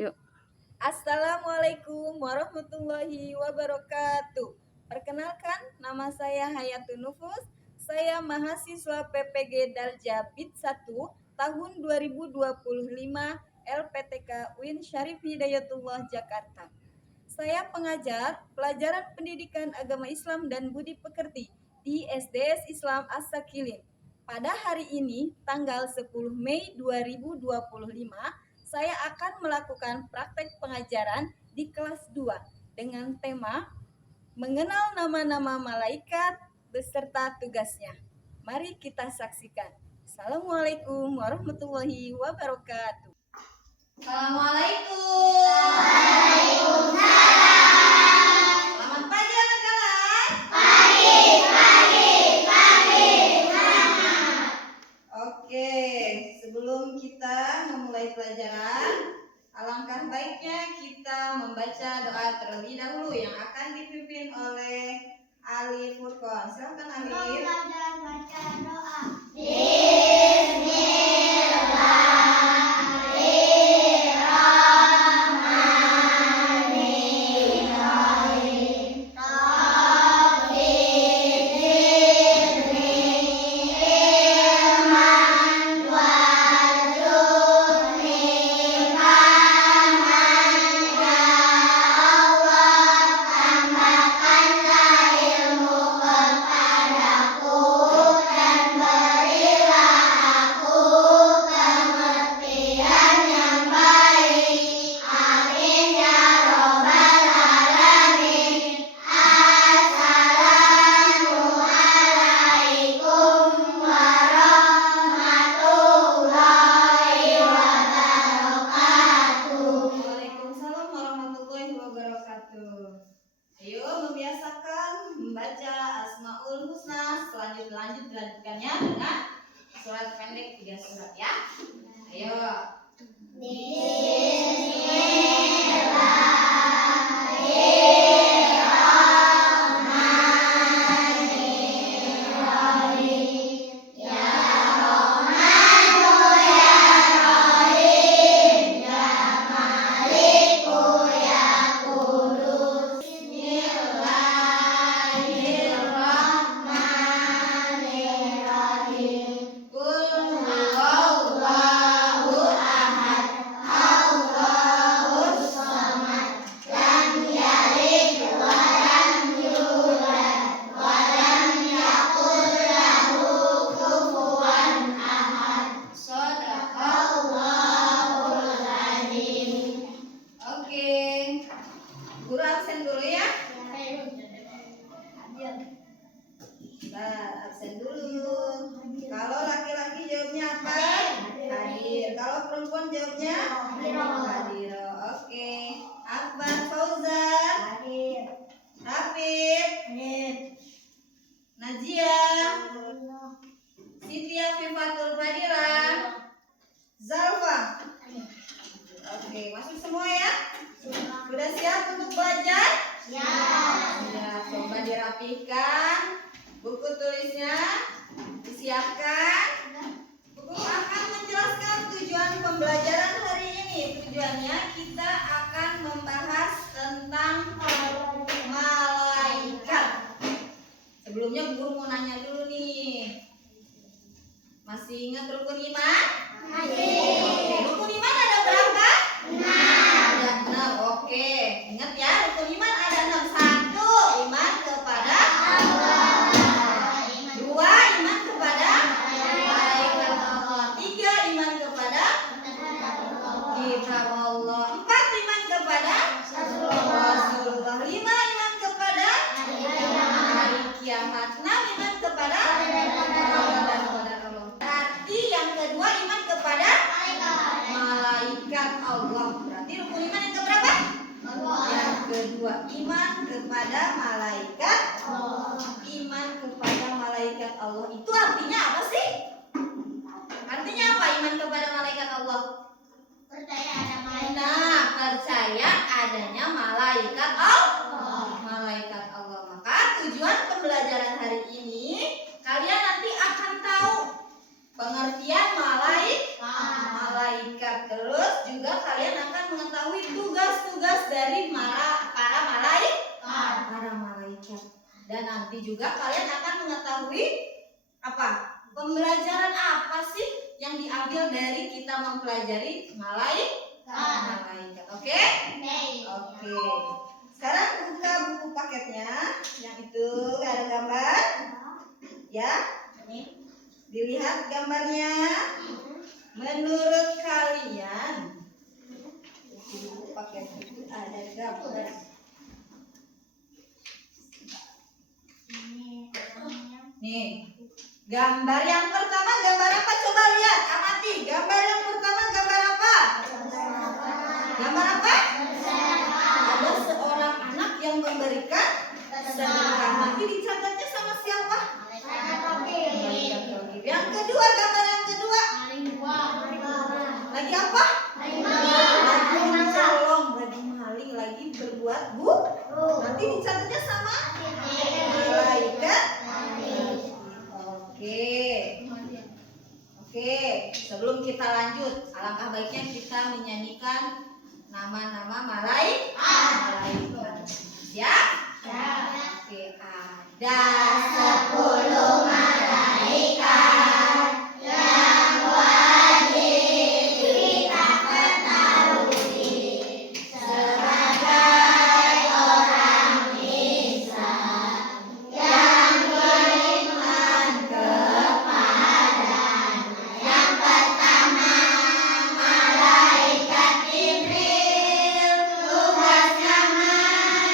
Yuk. Assalamualaikum warahmatullahi wabarakatuh. Perkenalkan, nama saya Hayatun Nufus. Saya mahasiswa PPG Dalja BIT 1 tahun 2025 LPTK UIN Syarif Hidayatullah Jakarta. Saya pengajar pelajaran pendidikan agama Islam dan budi pekerti di SDS Islam As-Sakilin. Pada hari ini, tanggal 10 Mei 2025, saya akan melakukan praktek pengajaran di kelas 2 dengan tema mengenal nama-nama malaikat beserta tugasnya. Mari kita saksikan. Assalamualaikum warahmatullahi wabarakatuh. Assalamualaikum. Selamat pagi anak-anak. Oke, sebelum kita memulai pelajaran, alangkah baiknya kita membaca doa terlebih dahulu yang akan dipimpin oleh Ali Furqon. Silakan Ali. Baca doa. Waalaikumsalam warahmatullahi wabarakatuh. Ayo membiasakan membaca Asmaul Husna. Lanjutkannya dengan surat pendek 3 surat ya. Ayo. Oke, guru absen dulu ya. Nah, absen dulu. Kalau laki-laki jawabnya apa? Hadir. Kalau perempuan jawabnya hadir. Oke. Akbar Fauzan, Hafid, Najia, Siti Afifatul Fadila, Zalfa. Oke, masuk semua ya? Sudah siap untuk belajar? Ya, coba dirapikan. Buku tulisnya disiapkan. Buku akan menjelaskan tujuan pembelajaran hari ini. Tujuannya kita akan membahas tentang malaikat. Sebelumnya guru mau nanya dulu nih. Masih ingat rukun iman? Oke, rukun iman ada berapa? Ada 6. Oke, ingat ya, rukun iman ada 6. 1, iman kepada Allah. 2, iman kepada malaikat Allah. 3, iman kepada kitab Allah. 4, iman kepada Rasulullah. 5, iman kepada hari kiamat. 6, iman kepada Allah. Berarti yang kedua iman kepada malaikat Allah. Berarti rukun iman yang keberapa? Yang kedua, iman kepada malaikat. Iman kepada malaikat Allah itu artinya apa sih? Artinya apa iman kepada malaikat Allah? Nah, percaya adanya malaikat Allah. Malaikat Allah. Maka tujuan pembelajaran hari ini kalian nanti akan tahu pengertian malaikat. Terus juga kalian akan mengetahui dari para malaikat. Dan nanti juga kalian akan mengetahui apa? Pembelajaran apa sih yang diambil dari kita mempelajari malaikat. Oke? Oke. Sekarang buka buku paketnya yang itu ada gambar. Ya. Dilihat gambarnya. Menurut kalian di buku paket itu ada gambar. Nih, gambar yang pertama gambar apa? Coba lihat, amati. Gambar yang pertama gambar apa? Gambar apa? Ada seorang anak yang memberikan sedekah. Nanti dicatatnya sama siapa? Malaikat Raqib. Yang kedua, gambar yang kedua. Lagi apa? Lagi mencolong, lagi maling, lagi berbuat nanti dicatatnya sama malaikat. Oke, sebelum kita lanjut, alangkah baiknya kita menyanyikan nama-nama malaikat. Ya? Oke, ada 10 malaikat yang wajib kita ketahui sebagai orang Islam yang beriman kepadanya. Yang pertama, malaikat Jibril, tugasnya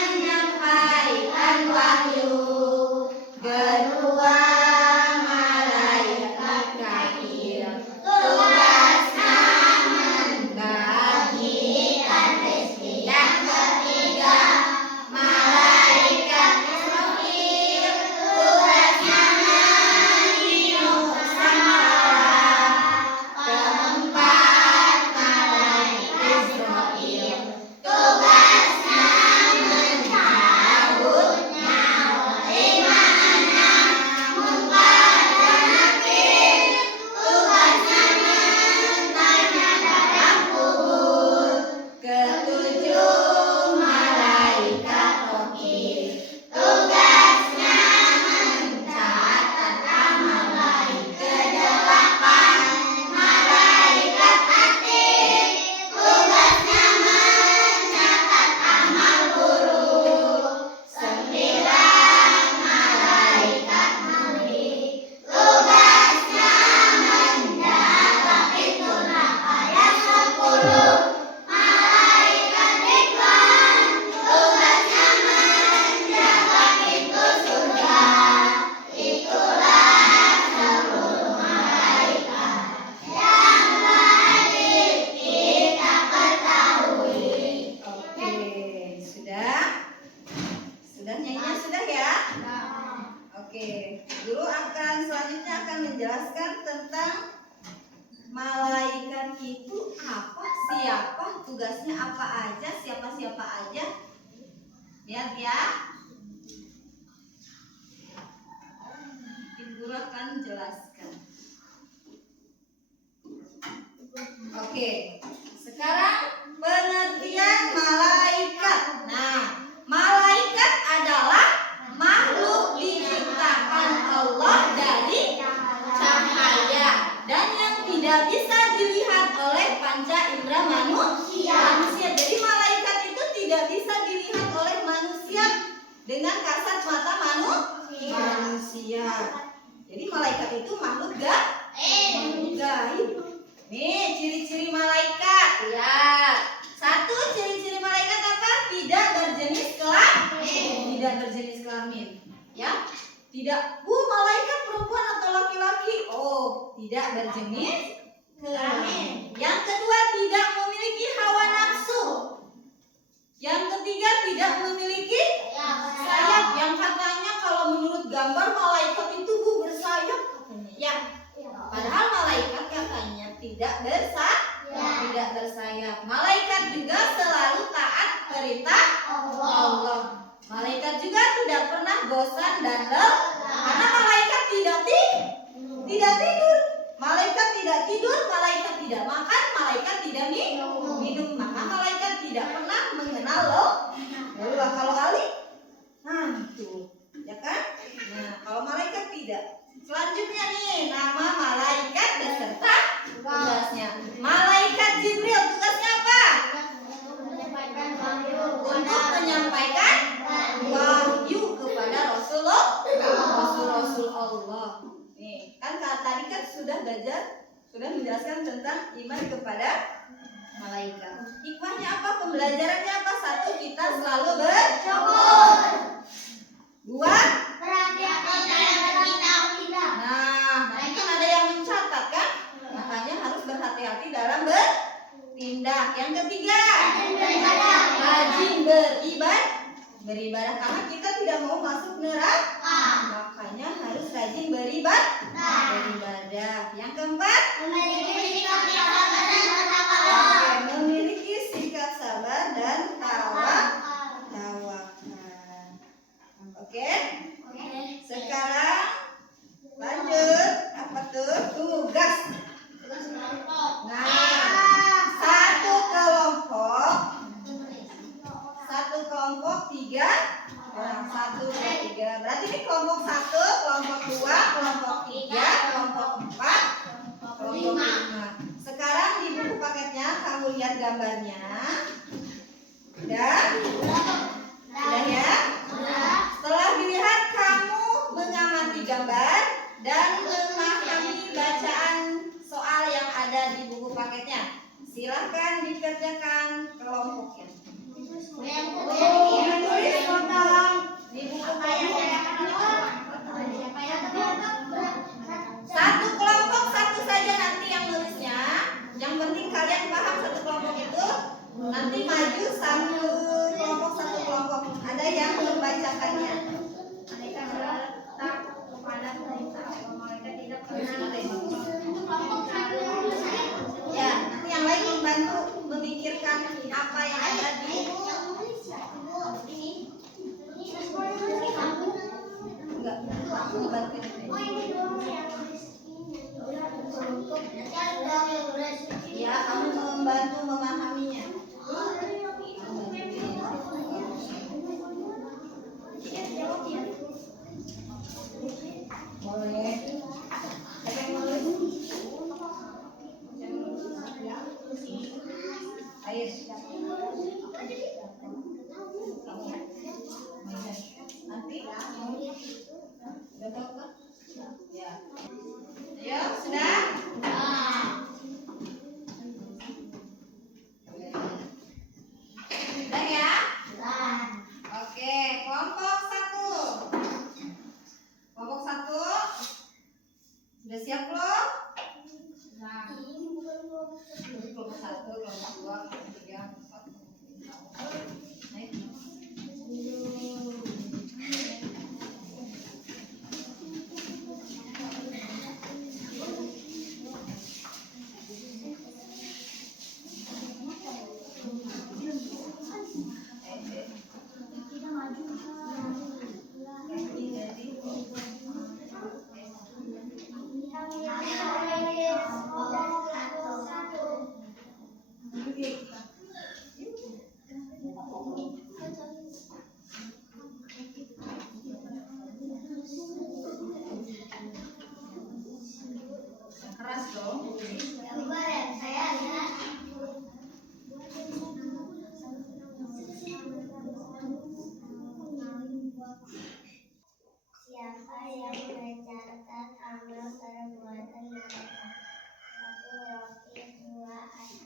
menyampaikan wahyu. Kedua, malaikat Kafir, tugasnya membagikan rezeki. Yang ketiga, malaikat Israfil, tugasnya meniup sangkala. Keempat, malaikat Israfil, tugasnya mencabut nyawa. Lima, Munkar dan Nakir, tugasnya mentanya dalam kubur. Ketujuh, malaikat Raqib, tugasnya mencatat amal baik. Kedelapan, malaikat Atid, tugasnya mencatat amal buruk. Sembilan, malaikat Malik, tugasnya menjaga pintu neraka. Yang 10, malaikat Ridwan, tugasnya menjaga pintu surga. Itulah 10 malaikat yang wajib kita ketahui. Oke, sudah? Sudah nyanyinya sudah ya? Oke, guru selanjutnya akan menjelaskan tentang malaikat itu apa, siapa, tugasnya apa aja, siapa-siapa aja. Lihat ya. Guru akan jelaskan. Oke, sekarang pengertian malaikat. Nah, malaikat adalah makhluk diciptakan Allah dari cahaya dan yang tidak bisa dilihat oleh panca indera manusia. Jadi malaikat itu tidak bisa dilihat oleh manusia dengan kasat mata manusia. Jadi malaikat itu makhluk gaib. Nih ciri-ciri malaikat. Lihat. Satu, ciri-ciri malaikat apa? Tidak berjenis kelamin. Ya. Tidak, malaikat perempuan atau laki-laki? Oh, tidak berjenis kelamin. Yang kedua, tidak memiliki hawa nafsu. Yang ketiga, tidak memiliki sayap. Yang katanya kalau menurut gambar malaikat itu bersayap katanya. Ya. Padahal malaikat katanya tidak bersayap. Malaikat juga selalu taat perintah Allah. Malaikat juga tidak pernah bosan dan lelah. Karena malaikat tidak tidur. Malaikat tidak tidur, malaikat tidak makan, malaikat tidak minum. Maka malaikat tidak pernah mengenal Pembelajarannya apa? Satu, kita selalu bersyukur. Dua, nah, nanti kan ada yang mencatat kan? Makanya harus berhati-hati dalam bertindak. Yang ketiga, rajin beribadah karena kita tidak mau masuk neraka. Makanya harus rajin beribadah. Yang keempat, memiliki sikap sabar dan tawakal. Oke? Sekarang lanjut. Apa tuh? Tugas. Nah, satu kelompok 3 orang. 1, 2, 3. Berarti ini kelompok 1, kelompok 2, kelompok 3, kelompok 4, kelompok 5. Sekarang di buku paketnya kamu lihat gambarnya. Udah ya? Setelah dilihat, kamu mengamati gambar dan memahami bacaan soal yang ada di buku paketnya. Silahkan dikerjakan kelompoknya. Di buku paketnya. Satu kelompok satu saja nanti yang nulisnya. Yang penting kalian paham satu kelompok itu. Nanti maju satu kelompok. Ada yang membacakannya. Ya, nanti yang lain membantu memikirkan apa yang ada di enggak, aku membantu. Ya, kamu membantu memahaminya. Boleh. Siapa yang nulis? Ayo. Nanti. Udah tahu kan? Ya. Ayo, sudah? Sudah ya? Oke, kelompok 1. Kelompok 1. Sudah siap belum? Kelompok 1, kelompok 2, kelompok 3, kelompok 4. Naik. Keras dong. Siapa yang mencatat amal perbuatan mereka? 1 roti, 2 air.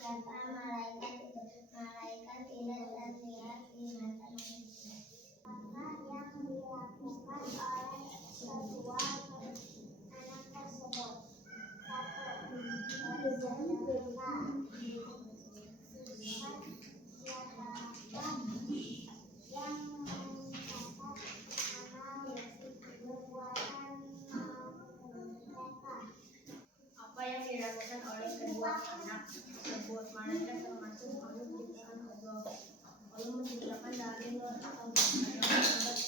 Siapa malaikat itu? Malaikat tidak terlihat di mata manusia. Apa yang dilakukan oleh kedua anak tersebut? 1. Bersedekah. Siapa yang mencatat amal perbuatan mereka? Apa yang dilakukan oleh kedua anak tersebut? Malaikat termasuk Allah menciptakan Allah. Allah menciptakan dari nur atau sahabat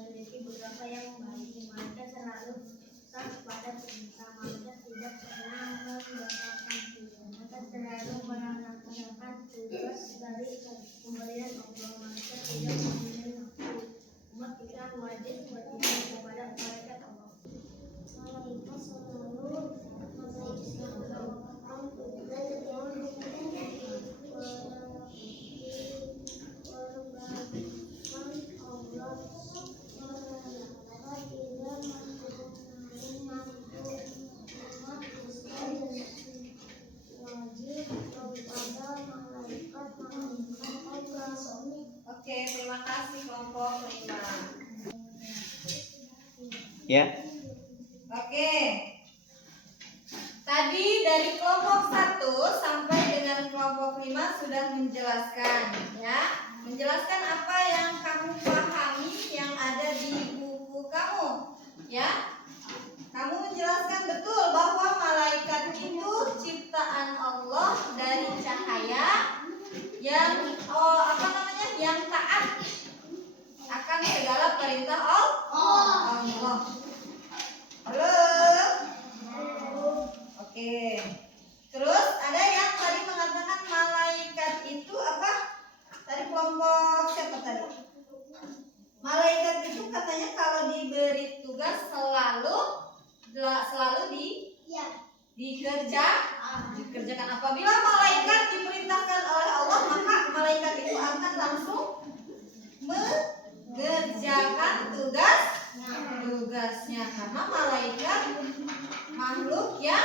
memiliki beberapa yang baik. Malaikat selalu taat pada perintah. Malaikat tidak pernah membatalkan tugas. Malaikat selalu melaksanakan tugas dari pemberian Allah. Malaikat tidak memiliki nafsu. Umat Islam wajib beriman kepada malaikat Allah. Malaikat selalu melaksanakan tugas yang wajib kasih kelompok 5. Ya. Oke. Tadi dari kelompok 1 sampai dengan kelompok 5 sudah menjelaskan ya. Menjelaskan apa yang kamu pahami yang ada di buku kamu ya. Kamu menjelaskan betul bahwa malaikat itu ciptaan Allah dari cahaya yang yang taat akan segala perintah Allah. Halo. Oke. Terus ada yang tadi mengatakan malaikat itu apa? Tadi kelompok siapa tadi? Malaikat itu katanya kalau diberi tugas selalu dikerjakan. Apabila malaikat diperintahkan oleh Allah, maka malaikat itu akan langsung mengerjakan tugasnya karena malaikat makhluk yang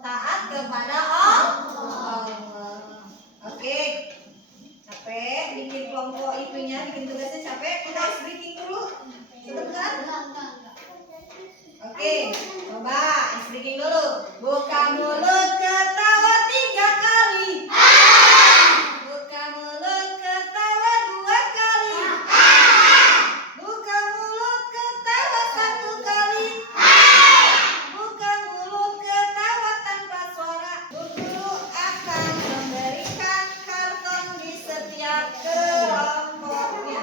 taat kepada Allah. Oke. Capek bikin kelompok itunya, bikin tugasnya capek. Kita ice breaking dulu sebentar. Oke, coba ice breaking dulu. Buka mulut ketawa 3 kali. Buka mulut ketawa 2 kali. Buka mulut ketawa 1 kali. Buka mulut ketawa tanpa suara. Bu Guru akan memberikan karton di setiap kelompoknya.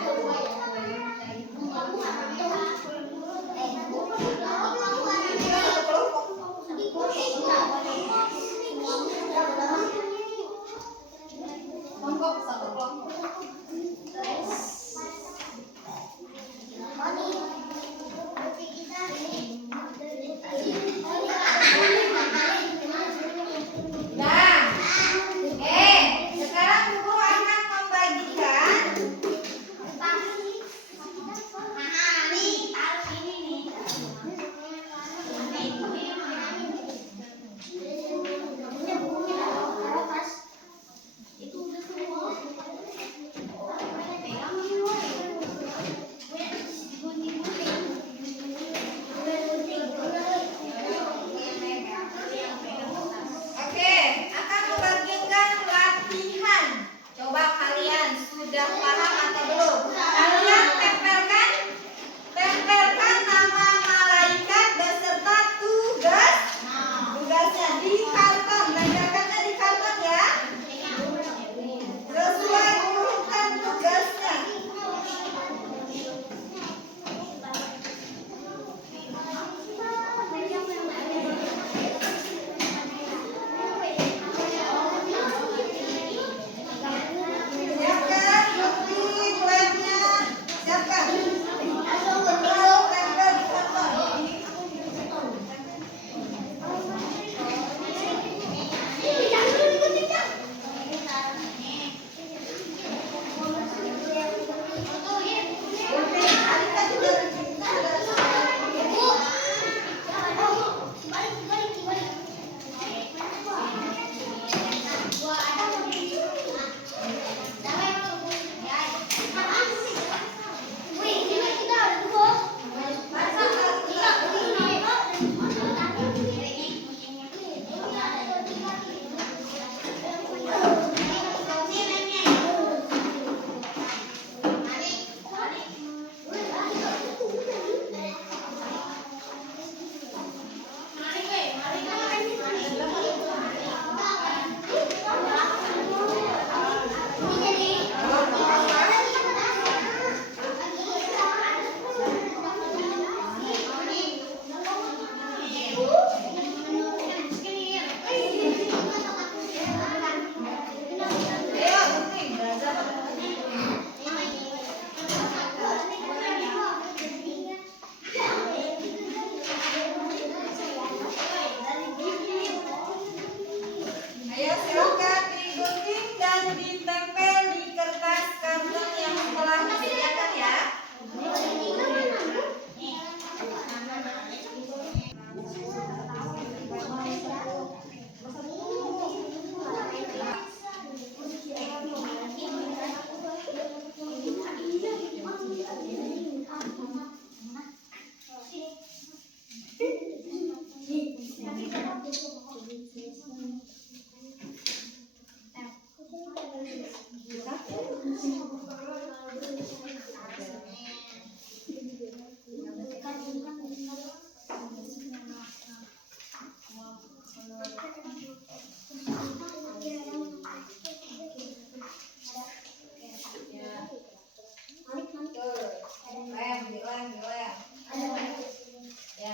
Ya.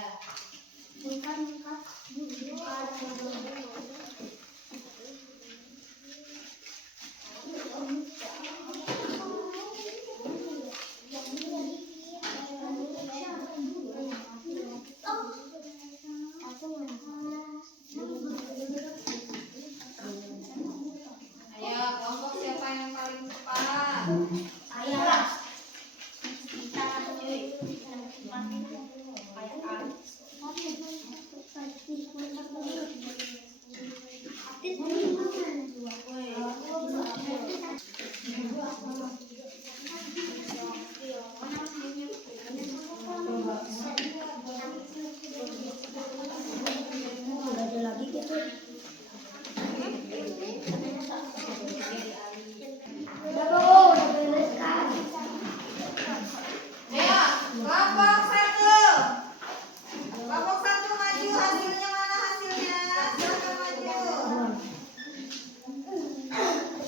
Ayo, kelompok siapa yang paling cepat? Saya lah. Kita cuy. Kayak udah ada lagi gitu. Udah Bu, udah beres kan? Ayo, kelompok satu. Kelompok satu maju. Hasilnya mana hasilnya? Silakan maju.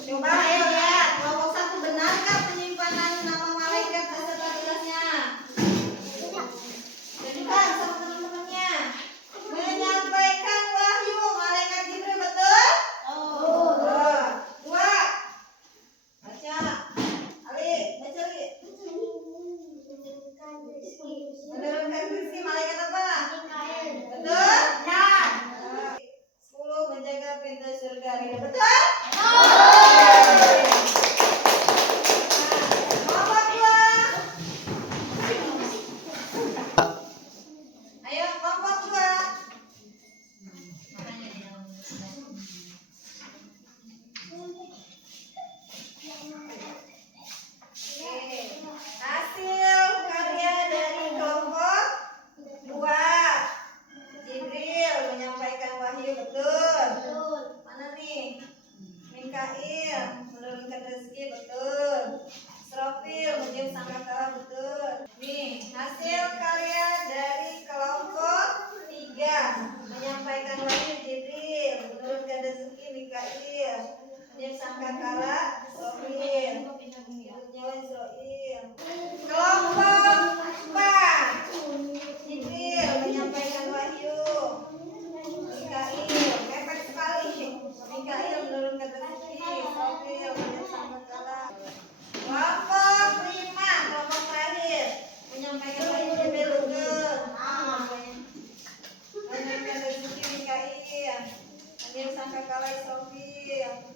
Coba ayo lihat. Kelompok satu benarkah penyimpanan nama malaikat beserta tugasnya? Tunjukkan sama teman-temannya. Menyampaikan wahyu malaikat Jibril betul? Dua. Baca. Ali, baca Ali. Menurunkan rezeki malaikat apa? Betul? Nah. 10 menjaga pintu surga ridho. Betul? Kelompok dua. Ayo kelompok dua. Oke. Hasil karya dari kelompok dua. Jibril menyampaikan wahyu betul. Mana nih? Mikail menurunkan rezeki betul. Israfil menyium sangkakala betul. Nih hasil karya dari kelompok 3 menyampaikan wahyu Jibril menurunkan rezeki Mikail menyium sangkakala Israfil nyawa Israfil. Kelompok 4 Jibril menyampaikan wahyu Mikail mepet sekali. Mikail menurunkan rezeki Israfil menyium sangkakala. Kelompok 5 kelompok terakhir menyampaikan wahyu Jibril betul. Menurunkan rezeki Mikail menyium sangkakala Israfil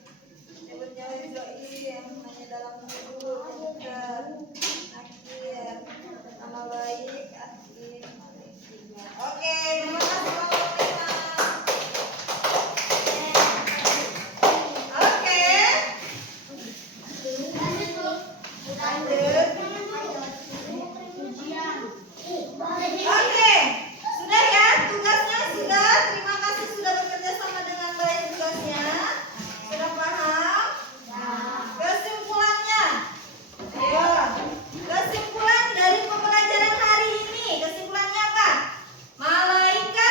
sebut nyawa Israfil hanya dalam hidup dekat akhir nama baik akhir. Oke, terima kasih kelompok 5. Oke, lanjut. Oke, sudah ya tugasnya sudah. Terima kasih sudah bekerja sama dengan baik tugasnya. Sudah paham? Kesimpulannya, ayo. Kesimpulan dari pembelajaran hari ini, kesimpulannya apa? Malaikat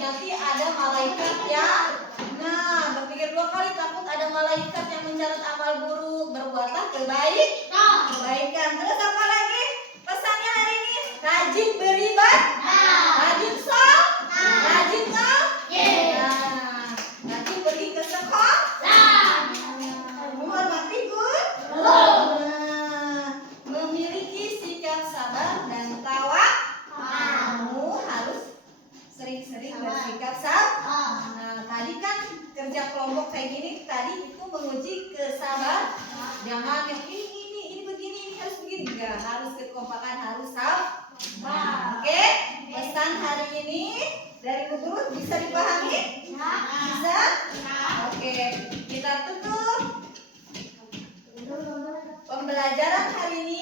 nanti ada malaikat yang berpikir 2 kali, takut ada malaikat yang mencatat amal buruk. Berbuatlah kebaikan. Terus apa lagi pesannya hari ini? Rajin beribadah, rajin sholat, rajin rajin pergi ke sekolah, menghormati guru, memiliki sikap sabar dan tawa. Kamu harus sering-sering bersikap sabar. Tadi kan kerja kelompok kayak gini, tadi itu menguji kesabaran. Jangan yang ini begini, ini harus begini. Enggak, harus kekompakan, harus sabar. Oke, pesan hari ini dari Bu Guru bisa dipahami? Bisa? Oke, kita tutup pembelajaran hari ini